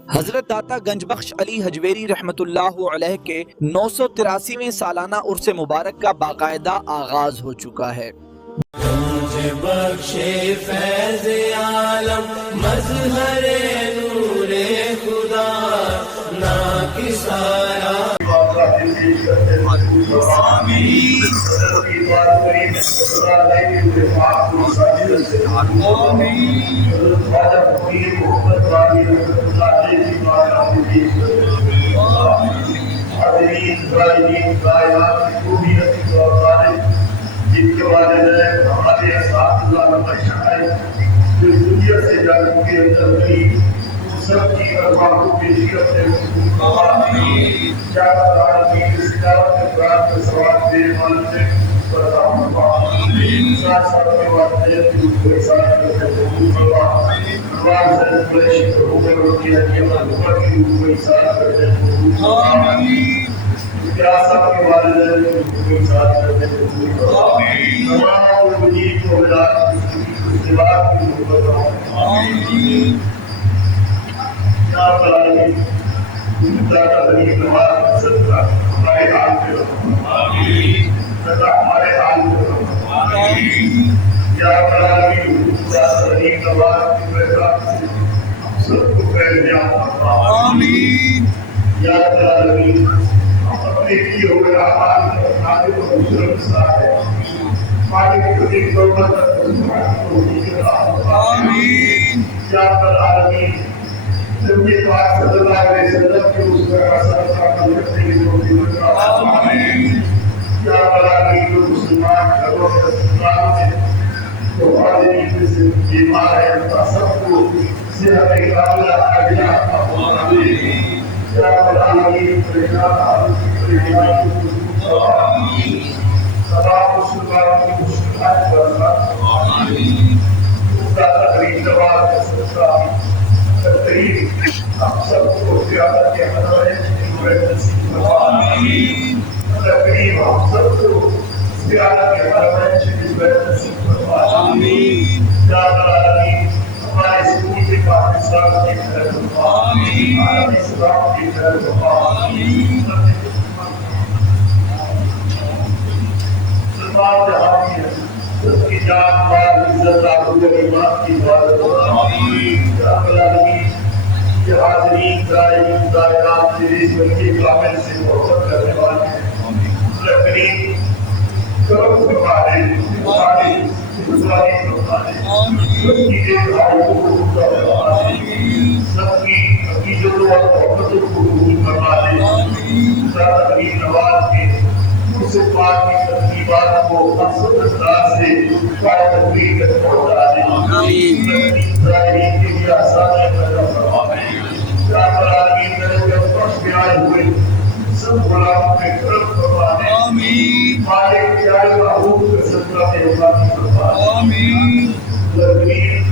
حضرت داتا گنج بخش علی حجویری رحمت اللہ علیہ کے 983ویں سالانہ عرس مبارک کا باقاعدہ آغاز ہو چکا ہے۔ گنج بخش فیض عالم مظہر نور خدا ناکسارا جن کے والدین ہمارے اساتذہ نمائشائے جو دنیا سے جا چکے ہیں سب کی ارواحوں کی جیت سے چار تعالی کی استقامت کے برات میں سوال دے مان سے برتاؤ ساتھ ساتھ کے والدین کی روح ساتھ کرتے ہیں اللہ سے قریش کو کر روکی ہے کہ اللہ کی روح ساتھ کرتے ہیں کیا سب کے والدین کو ساتھ کرتے ہیں تمام مجید کو ملا استعمال کی محبت آمین یا تعالی خدا کا غریب نواز صدقہ ہمارے حال پہ رکھو آمین صدقہ ہمارے حال پہ رکھو آمین یا تعالی خدا کا غریب نواز کی برکات سے سب کو فیضیاب آمین یا تعالی اپنے کی ہوئے آمان کو نادر و دوسرے مسئلہ ہے مالک قدیم توبت آمین یا العالمین نبی پاک صلی اللہ علیہ وسلم کے اس کا اثر کا کرتے ہیں جو آمین یا العالمین جو مسلمان گھروں میں اسلام میں تو حاضرین سے بیمار ہے ان سب کو صحت کاملہ عاجلہ آمین یا العالمین پریشان آمین تمام مسلمانوں کی مشکلات پر آمین خدا تقریب جواب کا صدقہ تقریب ہم سب کو زیادہ کے حضرے آمین تقریب ہم سب کو زیادہ کے حضرے آمین یا العالمین ہمارے اسکول کے پاکستان کی خیر آمین عالم اسلام کی خیر آمین سلمان جہاں کی سب کی جان مال عزت آبرو ایمان کی حفاظت آمین یا العالمین یہ حاضرین دائرین دائرات سیریز بلکہ کامل سے محبت کرنے والے لکریم کرم فرمانے فرمانے سب کی دیکھ بھائی کو فرمانے سب کی عقیدت اور محبت کو قبول فرمانے ذات علی نواز کے سے پاک کی ترتیبات کو مقصد انداز سے پائے تقریب تک پہنچا دیں ظاہرین کے لیے آسانیاں پیدا فرمائیں یا العالمین میرے جب فرش میں آئے ہوئے سب غلاموں میں کرم فرمائیں آمین مالک جائے محبوب کے صدقہ میں عبادی فرمائیں آمین لکریم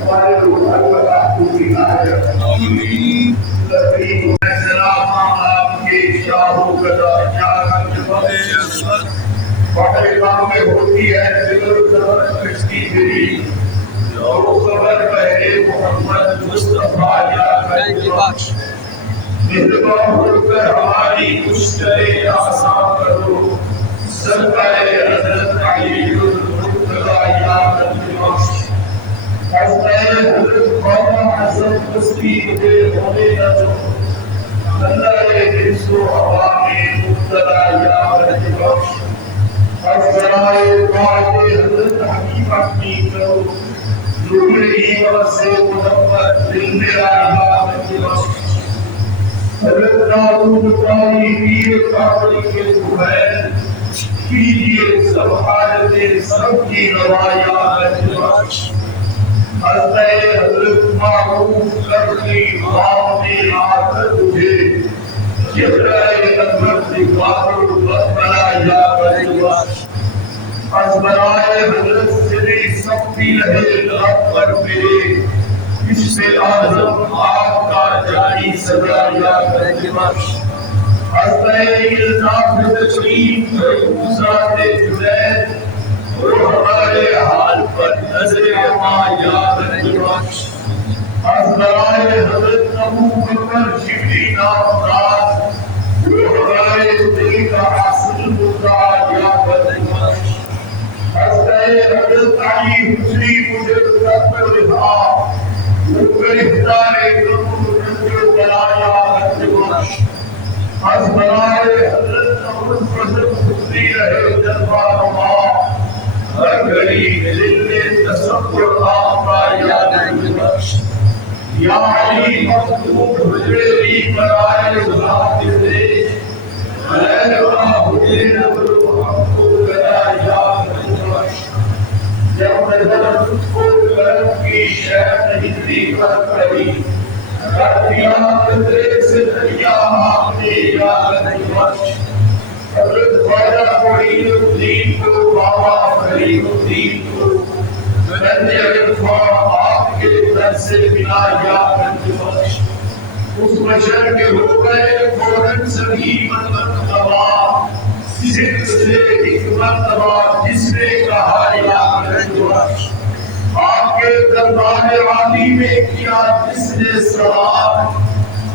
ہمارے روح اللہ کو بھی آئے آمین لکریم سلام آپ کے شاہوں کا بڑے کام میں ہوتی ہے ذکر زبر کشتی میری اور خبر پہلے محمد مصطفیٰ یا گنج بخش مہربان ہو کر ہماری مشکلیں آسان کرو صدقہ حضرت علی المرتضیٰ یا گنج بخش حضرت حضرت مولانا حسن بصری کے ہونے نہ دو اللہ جنس و ہوا میں مبتلا یا گنج بخش افزائے بعد حضرت حکیم اپنی کرو نور ایمان سے منور دل میرا یا گنج بخش حضرت داؤد قاضی پیر کامل کے دوحین کیجئے سب حاجتیں سب کی روا یا گنج بخش حضرت معروف کرتی خواب میں آ کر تجھے جبرائیل اکبر دکھاؤ بسملہ یا گنج بخش ازمرائے حضرت سری سختی رہے لب پر میرے اس میں اعظم آپ کا جاری سزا یا گنج بخش حضرت الزام تشریف موسیٰ جنید اور ہمارے حال پر نظر ماں یا گنج بخش از برائے حضرت ابو بکر شبلی نامزاد وہ ہمارے دل کا حاصل مدعا یا بدمش از گئے حضرت علی حسنی مجھے تک رضا وہ گرفتار غم رنج و بلایا بدمش از برائے حضرت ابو الفضل حسنی رہے جلوہ نما ہر گھڑی دل میں تصور آپ کا یاد بدمش یا علی مخدوم حجری برائے ذات دیش غیرہ حجر نبر ہم کو گیا یا بدمش جب نظر تجھ کو کرم کی شہر ہندی پر پڑی کر دیا قدرے سے دریا آپ نے یا بدمش حضرت خواجہ معین الدین کو بابا فرید الدین کو بندے عرفان آپ کے در سے بنا یا بدمش اس بشر کے ہو گئے فوراً سبھی مرتبہ صدق سے ایک مرتبہ جس نے کہا یا بدمش آپ کے دربار عالی میں کیا جس نے سوال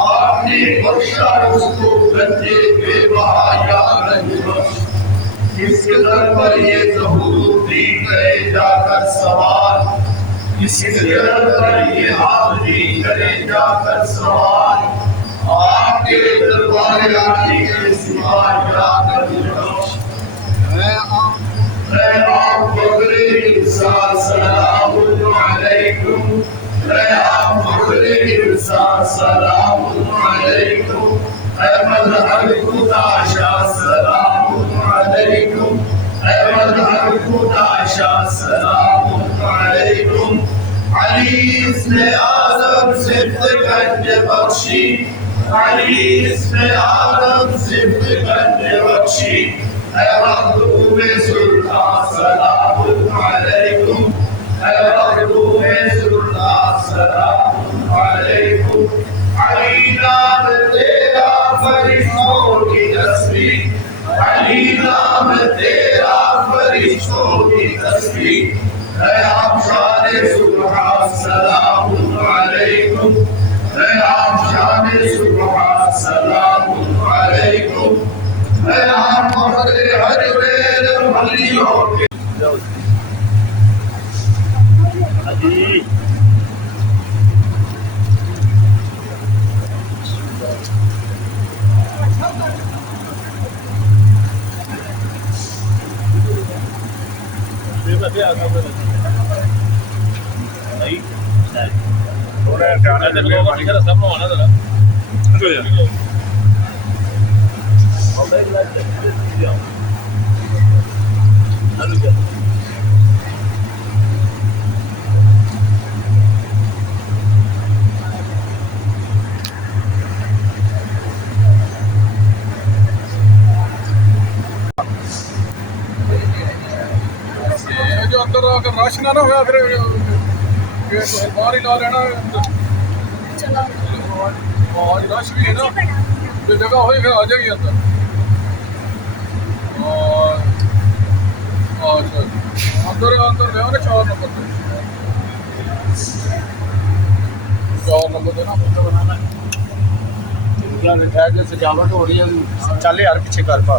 آپ نے بخشا اس کو بندے بے بہا یا بدمش اس کے در پر یہ ظہور دی کرے جا کر سوال اس کے در پر یہ حاضری کرے جا کر سوال آپ کے دربار عالی کے سوا یا بدمش اے آپ بکر انسان سلام علیکم اے آپ بکر انسان سلام علیکم اے مظہر خدا شاہ سلام علیکم اے مظہر خدا شاہ سلام علیکم علی اس نے آدم صفت گنج بخشی علی اس نے آدم صفت گنج بخشی اے مخدوم سلطان سلام علیکم اے مخدوم سلطان سلام علیکم علی نام تیرا فرشتوں کی تسبیح علی نام تیرا فرشتوں کی تسبیح اے آپ شان سبحان سلام علیکم اے آپ شان سبحان سلام علیکم اے آپ فخر حجر ولیوں کے جو اندر اگر رش نہ ہویا پھر باہر ہی لا لینا آج رش بھی ہے نا جو جگہ ہوئی پھر آ جائے گی اندر اندر اندر گیا نا 4 نمبر پہ 4 نمبر پہ نا سجاوٹ ہو رہی ہے چل یار پیچھے کر پا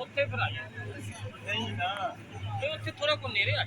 ਉੱਥੇ ਫਿਰ ਆ ਨਹੀਂ ਨਾ ਇਹ ਉੱਥੇ ਥੋੜਾ ਕੋ ਨੇੜੇ ਆ